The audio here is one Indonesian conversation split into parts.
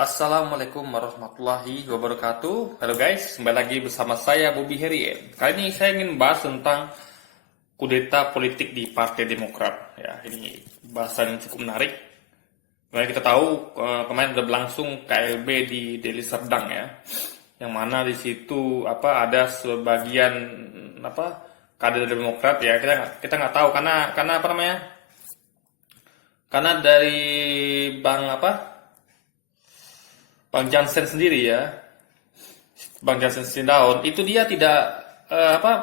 Assalamualaikum warahmatullahi wabarakatuh. Halo guys, kembali lagi bersama saya Bobby Herien. Kali ini saya ingin bahas tentang kudeta politik di Partai Demokrat. Ya, ini bahasan yang cukup menarik. Karena kita tahu kemarin sudah berlangsung KLB di Deli Serdang ya, yang mana di situ ada sebagian kader Demokrat ya, kita nggak tahu karena apa namanya? Karena dari Bang Jansen sendiri ya, Bang Jansen Sindaon itu dia tidak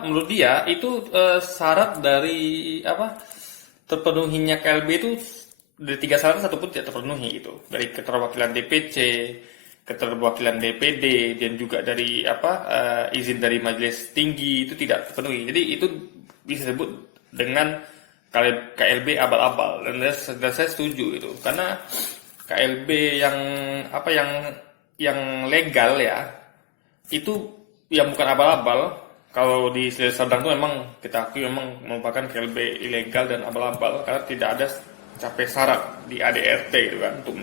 menurut dia itu syarat dari terpenuhinya KLB itu dari tiga syarat satu pun tidak terpenuhi itu, dari keterwakilan DPC, keterwakilan DPD dan juga dari izin dari majelis tinggi itu tidak terpenuhi. Jadi itu bisa disebut dengan KLB abal-abal dan saya setuju itu karena KLB yang legal ya itu yang bukan abal-abal. Kalau di Serdang itu memang kita akui memang merupakan KLB ilegal dan abal-abal karena tidak ada capai syarat di ADRT gitu kan untuk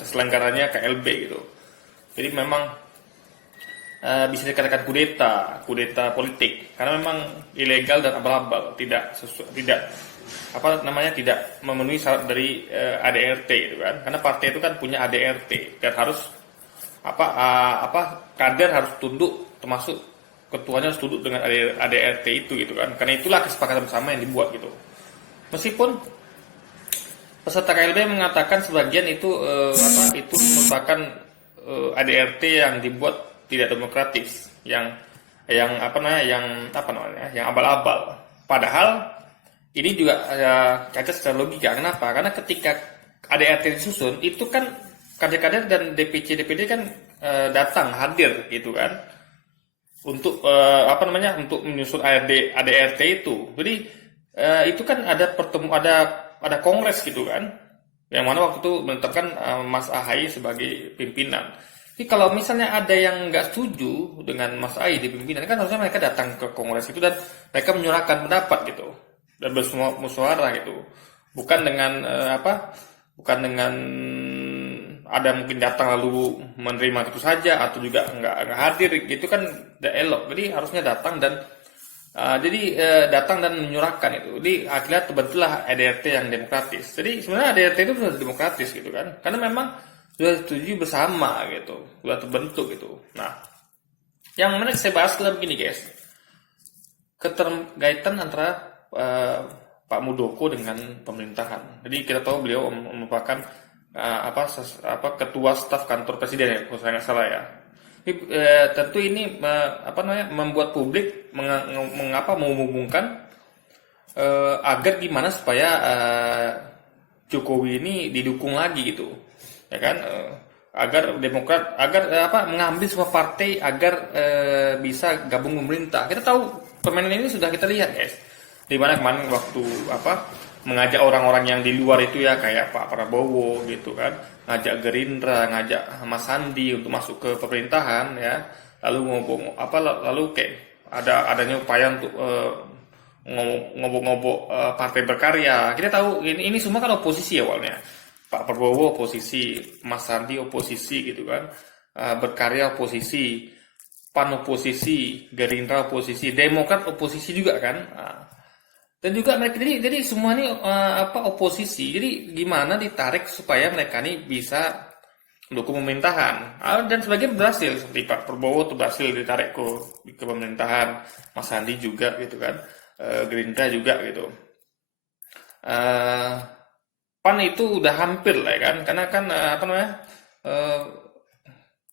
terselenggaranya KLB gitu. Jadi memang bisa dikatakan kudeta politik karena memang ilegal dan abal-abal, tidak tidak memenuhi syarat dari ADRT gitu kan. Karena partai itu kan punya ADRT dan harus kader harus tunduk, termasuk ketuanya harus tunduk dengan ADRT itu gitu kan. Karena itulah kesepakatan bersama yang dibuat gitu. Meskipun peserta KLB mengatakan sebagian itu itu merupakan ADRT yang dibuat tidak demokratis, yang abal-abal. Padahal ini juga cacat secara logika. Kenapa? Karena ketika ADRT disusun, itu kan kader-kader dan DPC DPD kan datang hadir gitu kan untuk untuk menyusun ADRT itu. Jadi itu kan ada kongres gitu kan, yang mana waktu itu menetapkan Mas Ahaye sebagai pimpinan. Jadi kalau misalnya ada yang nggak setuju dengan Mas Ahaye di pimpinan, kan harusnya mereka datang ke kongres itu dan mereka menyuarakan pendapat gitu dan bermusyawarah gitu, bukan dengan ada mungkin datang lalu menerima itu saja atau juga nggak hadir gitu kan tidak elok. Jadi harusnya datang dan datang dan menyuarakan itu. Jadi akhirnya terbentuklah ADRT yang demokratis. Jadi sebenarnya ADRT itu sudah demokratis gitu kan, karena memang sudah setuju bersama gitu, sudah terbentuk gitu. Nah, yang mana saya bahas adalah begini guys, keterkaitan antara Pak Muldoko dengan pemerintahan. Jadi kita tahu beliau merupakan ketua staf kantor presiden ya, kalau saya nggak salah ya. Jadi, tentu ini membuat publik menghubungkan agar gimana supaya Jokowi ini didukung lagi gitu, ya kan? Agar Demokrat mengambil semua partai agar bisa gabung pemerintah. Kita tahu permainan ini sudah kita lihat guys, di mana kemarin waktu mengajak orang-orang yang di luar itu ya, kayak Pak Prabowo gitu kan, ngajak Gerindra, ngajak Mas Sandi untuk masuk ke pemerintahan ya, lalu kayak adanya upaya untuk ngobok-ngobok partai berkarya. Kita tahu ini semua kan oposisi awalnya. Pak Prabowo oposisi, Mas Sandi oposisi gitu kan, berkarya oposisi, PAN oposisi, Gerindra oposisi, Demokrat oposisi juga kan. Dan juga mereka jadi semua ini oposisi. Jadi gimana ditarik supaya mereka ini bisa mendukung pemerintahan. Dan sebagian berhasil, seperti Pak Prabowo itu berhasil ditarik ke pemerintahan, Mas Sandi juga gitu kan, Gerindra juga gitu. PAN itu udah hampir lah ya kan, karena kan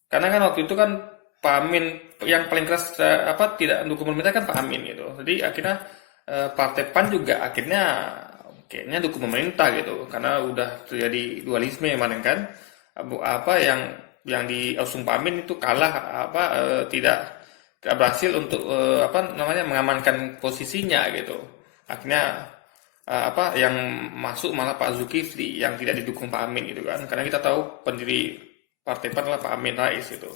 karena kan waktu itu kan Pak Amin yang paling keras tidak mendukung pemerintah kan Pak Amin gitu. Jadi akhirnya Partai PAN juga kayaknya dukung pemerintah gitu, karena udah terjadi dualisme kemarin kan, yang diusung Pak Amin itu kalah tidak berhasil untuk mengamankan posisinya gitu. Akhirnya yang masuk malah Pak Zulkifli yang tidak didukung Pak Amin gitu kan, karena kita tahu pendiri Partai PAN adalah Pak Amin Rais gitu.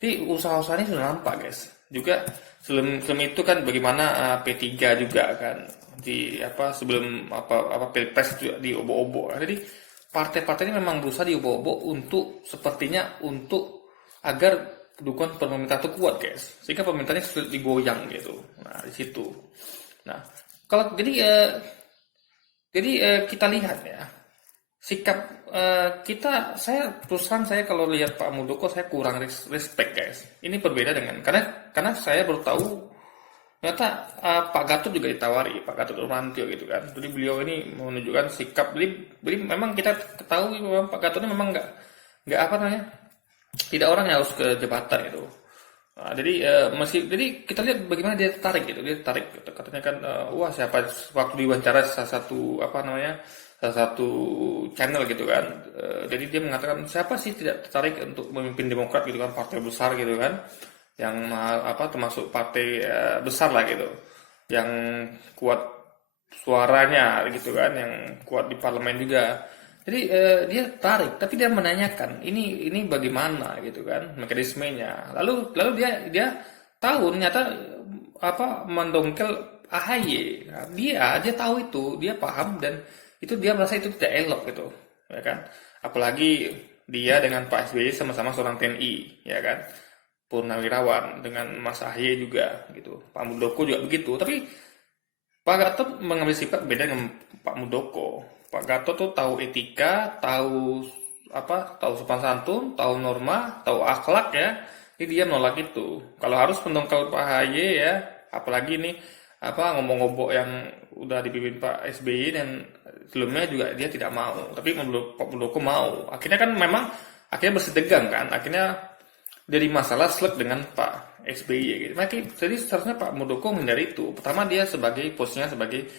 Jadi usaha-usaha ini sudah nampak guys. Juga sebelum itu kan bagaimana P3 juga kan sebelum Pilpres itu di obok-obok. Jadi partai-partai ini memang berusaha diobok-obok untuk sepertinya untuk agar dukungan pemerintah itu kuat, guys, sehingga pemerintahnya sulit digoyang gitu. Nah, di situ. Nah, kalau jadi kita lihat ya sikap saya terus terang, saya kalau lihat Pak Muldoko saya kurang respect, guys. Ini berbeda dengan karena saya baru tahu ternyata Pak Gatot juga ditawari, Pak Gatot Nurmantio gitu kan. Jadi beliau ini menunjukkan sikap. Jadi memang kita ketahui bahwa Pak Gatot ini memang nggak apa namanya, tidak orang yang harus ke jabatan gitu. Nah, jadi kita lihat bagaimana dia tertarik gitu. Dia tertarik gitu. Katanya kan wah, siapa waktu diwawancara salah satu channel gitu kan. Jadi dia mengatakan siapa sih tidak tertarik untuk memimpin Demokrat gitu kan, partai besar gitu kan. Yang termasuk partai besar lah gitu. Yang kuat suaranya gitu kan, yang kuat di parlemen juga. Jadi dia tarik, tapi dia menanyakan ini bagaimana gitu kan mekanismenya. Lalu dia tahu ternyata mendongkel AHY. Nah, dia tahu itu, dia paham, dan itu dia merasa itu tidak elok gitu, ya kan. Apalagi dia dengan Pak SBY sama-sama seorang TNI, ya kan. Purnawirawan dengan Mas AHY juga gitu. Pak Muldoko juga begitu. Tapi Pak Gatot mengambil sifat beda dengan Pak Muldoko. Pak Gatot tuh tahu etika, tahu sopan santun, tahu norma, tahu akhlak ya. Jadi dia nolak itu. Kalau harus mendongkal Pak AHY ya, apalagi nih ngomong-ngobok yang udah dipimpin Pak SBY dan sebelumnya juga dia tidak mau. Tapi Pak Muldoko mau. Akhirnya kan memang bersitegang kan. Akhirnya dari masalah selek dengan Pak SBY gitu. Jadi seharusnya Pak Muldoko menghindari itu. Pertama, dia posisinya sebagai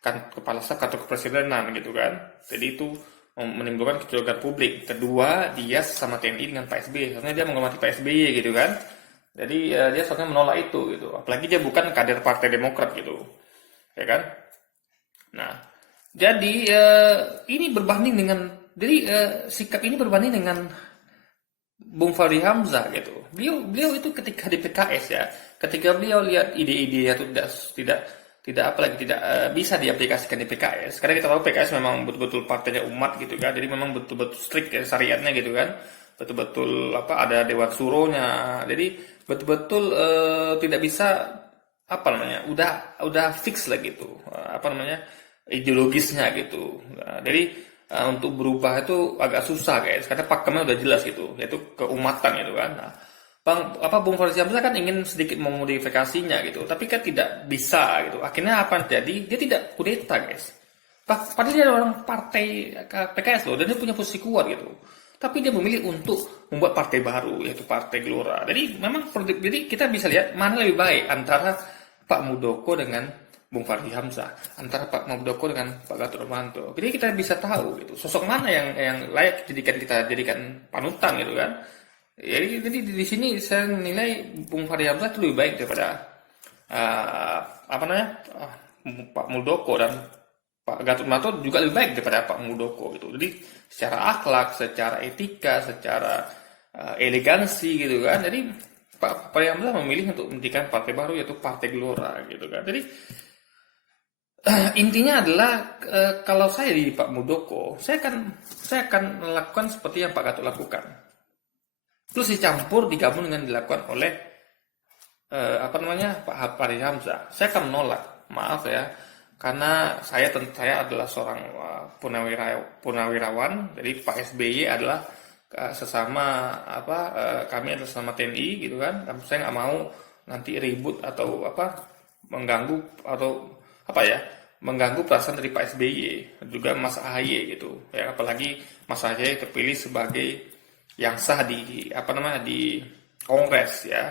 kepala staf kantor kepresidenan gitu kan. Jadi itu menimbulkan kecurigaan publik. Kedua, dia sama TNI dengan Pak SBY. Seharusnya dia menghormati Pak SBY gitu kan. Jadi dia seharusnya menolak itu gitu. Apalagi dia bukan kader Partai Demokrat gitu, ya kan. Nah, jadi ini berbanding dengan sikap ini berbanding dengan Bung Fahri Hamzah gitu. Beliau itu ketika di PKS ya, ketika beliau lihat ide-ide itu tidak bisa diaplikasikan di PKS. Karena kita tahu PKS memang betul-betul partainya umat gitu kan. Jadi memang betul-betul strict ya syariatnya gitu kan. Betul-betul ada dewan suronya. Jadi betul-betul tidak bisa udah fix lah gitu. Ideologisnya gitu. Nah, jadi untuk berubah itu agak susah guys, karena pakemnya udah jelas gitu, yaitu keumatan gitu kan. Nah, Bung Fahri Hamzah kan ingin sedikit memodifikasinya gitu, tapi kan tidak bisa gitu. Akhirnya apa yang terjadi? Dia tidak kudeta guys. Padahal dia orang partai PKS loh, dan dia punya posisi kuat gitu. Tapi dia memilih untuk membuat partai baru, yaitu Partai Gelora. Jadi memang kita bisa lihat mana lebih baik antara Pak Muldoko dengan Bung Fahri Hamzah, antara Pak Muldoko dengan Pak Gatot Nurmantio. Jadi kita bisa tahu gitu, sosok mana yang layak kita jadikan panutan gitu kan. Jadi di sini saya menilai Bung Fahri Hamzah itu lebih baik daripada Pak Muldoko, dan Pak Gatot Nurmantio juga lebih baik daripada Pak Muldoko gitu. Jadi secara akhlak, secara etika, secara elegansi gitu kan. Jadi Pak Fahri Hamzah memilih untuk mendirikan partai baru, yaitu Partai Gelora gitu kan. Jadi intinya adalah kalau saya di Pak Muldoko, saya akan melakukan seperti yang Pak Gatot lakukan. Plus digabung dengan dilakukan oleh Pak Fahri Hamzah. Saya akan menolak, maaf ya, karena saya adalah seorang purnawirawan. Jadi Pak SBY adalah kami adalah sesama TNI gitu kan. Saya nggak mau nanti ribut atau mengganggu atau mengganggu perasaan dari Pak SBY juga Mas AHY gitu ya. Apalagi Mas AHY terpilih sebagai yang sah di Kongres ya,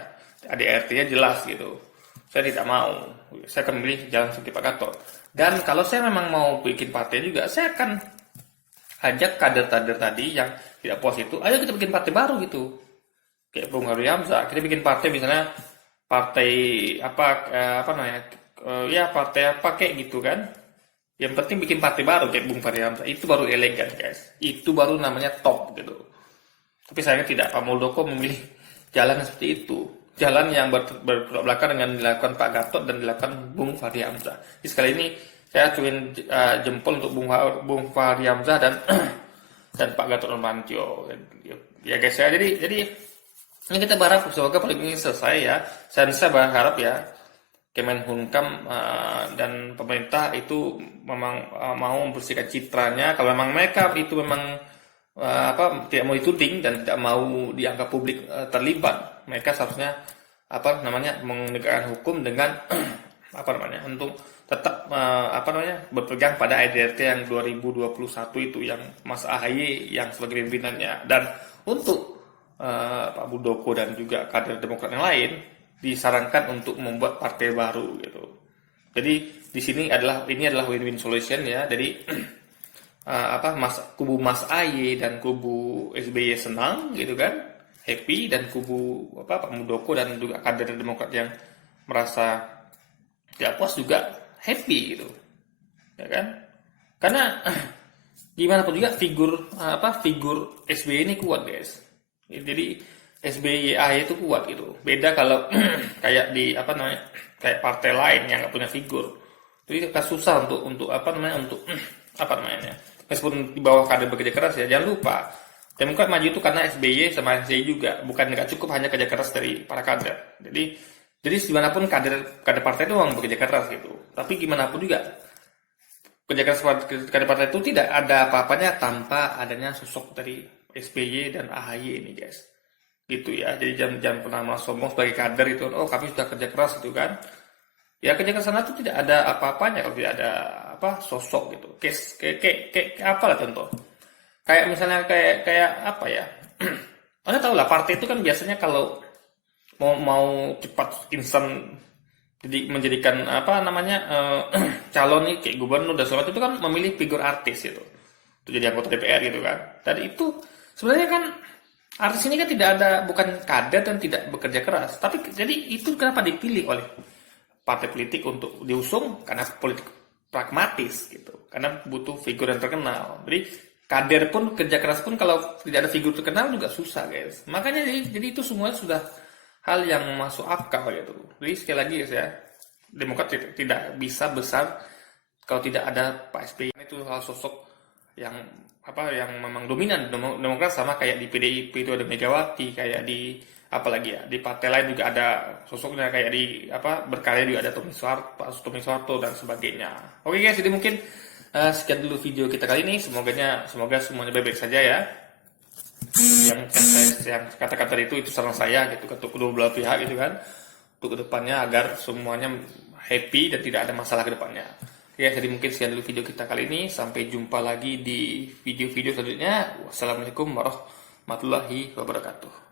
ADRT-nya jelas gitu. Saya tidak mau, saya akan memilih jalan seperti Pak Gatot. Dan kalau saya memang mau bikin partai juga, saya akan ajak kader-kader tadi yang tidak puas itu, ayo kita bikin partai baru gitu, kayak Bung Fahri Hamzah. Kita bikin partai misalnya partai partai apa kayak gitu kan. Yang penting bikin partai baru kayak Bung Fahri Hamzah. Itu baru elegan guys. Itu baru namanya top gitu. Tapi sayangnya tidak, Pak Muldoko memilih jalan seperti itu. Jalan yang bertolak belakang dengan dilakukan Pak Gatot dan dilakukan Bung Fahri Hamzah. Jadi sekali ini saya acuin jempol untuk Bung Fahri Hamzah dan dan Pak Gatot Nurmantio. Ya guys ya, jadi ini kita berharap semoga paling ini selesai ya. Saya berharap ya Kemenhumkam dan pemerintah itu memang mau membersihkan citranya. Kalau memang mereka itu memang tidak mau dituding dan tidak mau dianggap publik terlibat, mereka seharusnya menegakkan hukum dengan untuk tetap berpegang pada ADRT yang 2021 itu yang Mas AHY yang sebagai pimpinannya, dan untuk Pak Muldoko dan juga kader Demokrat yang lain disarankan untuk membuat partai baru gitu. Jadi di sini ini adalah win-win solution ya. Jadi kubu Mas AHY dan kubu SBY senang gitu kan, happy, dan kubu Pak Muldoko dan juga kader Demokrat yang merasa tidak puas juga happy gitu. Ya kan? Karena gimana pun juga figur SBY ini kuat, guys. Jadi SBY AHY itu kuat gitu. Beda kalau kayak kayak partai lain yang nggak punya figur. Jadi akan susah untuk meskipun di bawah kader bekerja keras ya. Jangan lupa Demokrat maju itu karena SBY sama SBY juga, bukan nggak cukup hanya kerja keras dari para kader. Jadi dimanapun kader partai itu memang bekerja keras gitu. Tapi gimana pun juga kerja keras kader partai itu tidak ada apa-apanya tanpa adanya sosok dari SBY dan AHY ini, guys. Gitu ya. Jadi jangan pernah sombong sebagai kader itu, oh kami sudah kerja keras gitu kan. Ya kerja keras sana itu tidak ada apa-apanya kalau tidak ada sosok gitu. Kayak apa lah contoh. Kayak misalnya kayak apa ya? Anda tahu lah, partai itu kan biasanya kalau mau cepat instan jadi menjadikan calon nih kayak gubernur dan segala itu kan memilih figur artis itu untuk jadi anggota DPR gitu kan. Dan itu sebenarnya kan artis ini kan bukan kader dan tidak bekerja keras, tapi jadi itu kenapa dipilih oleh partai politik untuk diusung, karena politik pragmatis gitu, karena butuh figur yang terkenal. Jadi kader pun kerja keras pun kalau tidak ada figur terkenal juga susah, guys. Makanya jadi itu semua sudah hal yang masuk akal gitu. Jadi sekali lagi guys ya, Demokrat tidak bisa besar kalau tidak ada Pak SBY. Itu hal sosok yang memang dominan. Demokrat sama kayak di PDIP itu ada Megawati, kayak di di partai lain juga ada sosoknya, kayak di berkarya juga ada Pak Tommy Soeharto dan sebagainya. Oke guys, jadi mungkin sekian dulu video kita kali ini. Semoga semuanya baik-baik saja ya. Yang kata-kata itu saran saya gitu untuk kedua belah pihak gitu kan, untuk kedepannya agar semuanya happy dan tidak ada masalah kedepannya. Ya, jadi mungkin sekian dulu video kita kali ini. Sampai jumpa lagi di video-video selanjutnya. Wassalamualaikum warahmatullahi wabarakatuh.